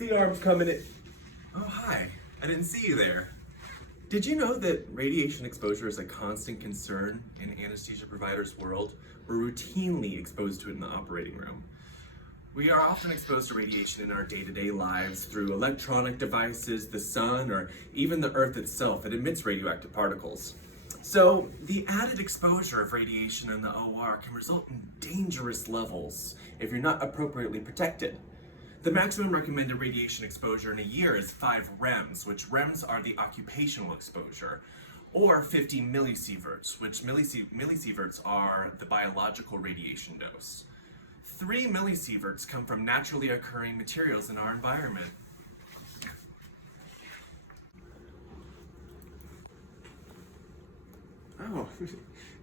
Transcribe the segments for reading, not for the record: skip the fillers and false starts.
C-arm's coming in. Oh, hi. I didn't see you there. Did you know that radiation exposure is a constant concern in anesthesia providers' world? We're routinely exposed to it in the operating room. We are often exposed to radiation in our day-to-day lives through electronic devices, the sun, or even the earth itself. It emits radioactive particles. So the added exposure of radiation in the OR can result in dangerous levels if you're not appropriately protected. The maximum recommended radiation exposure in a year is 5 REMs, which REMs are the occupational exposure, or 50 millisieverts, which millisieverts are the biological radiation dose. 3 millisieverts come from naturally occurring materials in our environment. Oh,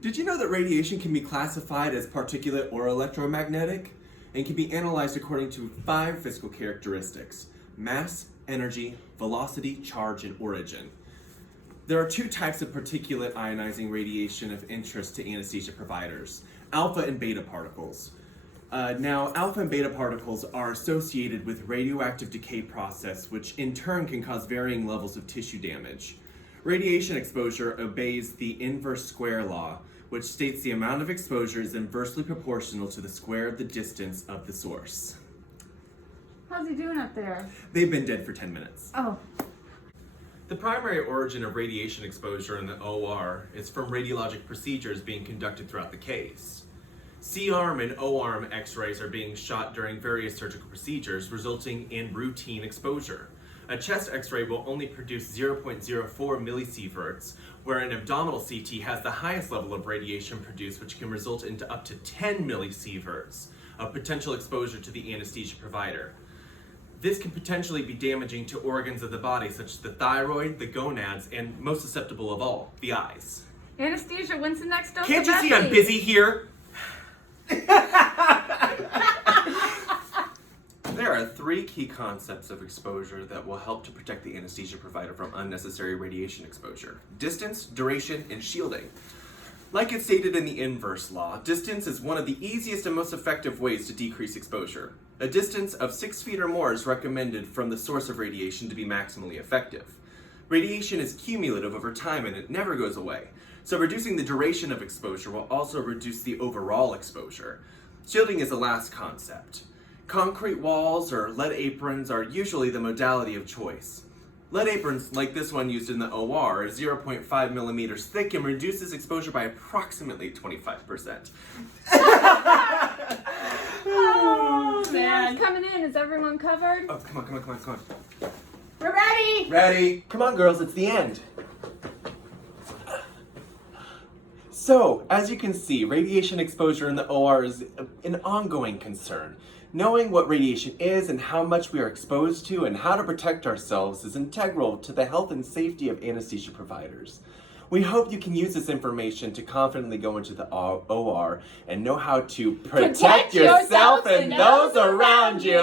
did you know that radiation can be classified as particulate or electromagnetic? And can be analyzed according to 5 physical characteristics: mass, energy, velocity, charge, and origin. There are 2 types of particulate ionizing radiation of interest to anesthesia providers: alpha and beta particles. Now, alpha and beta particles are associated with radioactive decay process, which in turn can cause varying levels of tissue damage. Radiation exposure obeys the inverse square law, which states the amount of exposure is inversely proportional to the square of the distance of the source. How's he doing up there? They've been dead for 10 minutes. Oh. The primary origin of radiation exposure in the OR is from radiologic procedures being conducted throughout the case. C-arm and O-arm x-rays are being shot during various surgical procedures, resulting in routine exposure. A chest x-ray will only produce 0.04 millisieverts, where an abdominal CT has the highest level of radiation produced, which can result into up to 10 millisieverts of potential exposure to the anesthesia provider. This can potentially be damaging to organs of the body, such as the thyroid, the gonads, and most susceptible of all, the eyes. Anesthesia, when's the next dose? Can't you see I'm busy here? There are 3 key concepts of exposure that will help to protect the anesthesia provider from unnecessary radiation exposure: distance, duration, and shielding. Like it's stated in the inverse law, distance is one of the easiest and most effective ways to decrease exposure. A distance of 6 feet or more is recommended from the source of radiation to be maximally effective. Radiation is cumulative over time and it never goes away, so reducing the duration of exposure will also reduce the overall exposure. Shielding is the last concept. Concrete walls or lead aprons are usually the modality of choice. Lead aprons, like this one used in the OR, is 0.5 millimeters thick and reduces exposure by approximately 25%. Oh, man. Coming in. Is everyone covered? Oh, come on. We're ready! Ready? Come on, girls, it's the end. So, as you can see, radiation exposure in the OR is an ongoing concern. Knowing what radiation is and how much we are exposed to and how to protect ourselves is integral to the health and safety of anesthesia providers. We hope you can use this information to confidently go into the OR and know how to protect yourself and those around you.